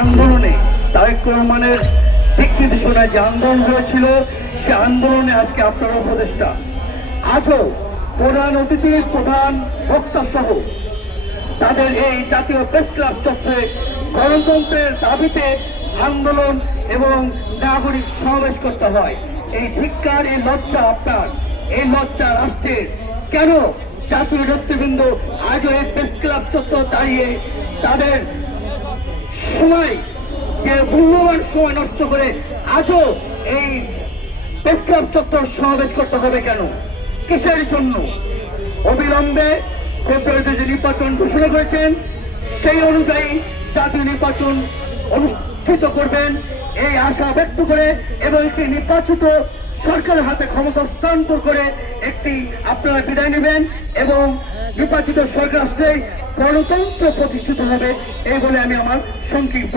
আন্দোলনে তারেক রহমানের যে আন্দোলন হয়েছিল, সে আন্দোলনে আজকে উপদেষ্টা। আজও প্রধান প্রধান বক্তা সহ তাদের এই জাতীয় প্রেস ক্লাব চত্বরে গণতন্ত্রের দাবিতে আন্দোলন এবং নাগরিক সমাবেশ করতে হয়। এই ধিক্কার, এই লজ্জা আপনার, এই লজ্জা রাষ্ট্রের। কেন জাতীয় নেতৃবৃন্দ আজও এই প্রেস ক্লাব চত্বর দাঁড়িয়ে তাদের সময়, যে মূল্যবান সময় নষ্ট করে আজও এই প্রেস ক্লাব চত্বর সমাবেশ করতে হবে কেন? কিসের জন্য? অবিলম্বে ফেব্রুয়ারিতে যে নির্বাচন ঘোষণা করেছেন, সেই অনুযায়ী জাতীয় নির্বাচন অনুষ্ঠিত করবেন। এই আশা ব্যক্ত করে এবং একটি নির্বাচিত সরকারের হাতে ক্ষমতা হস্তান্তর করে একটি আপনারা বিদায় নেবেন এবং নির্বাচিত সরকার আসলেই গণতন্ত্র প্রতিষ্ঠিত হবে এই বলে আমি আমার সংক্ষিপ্ত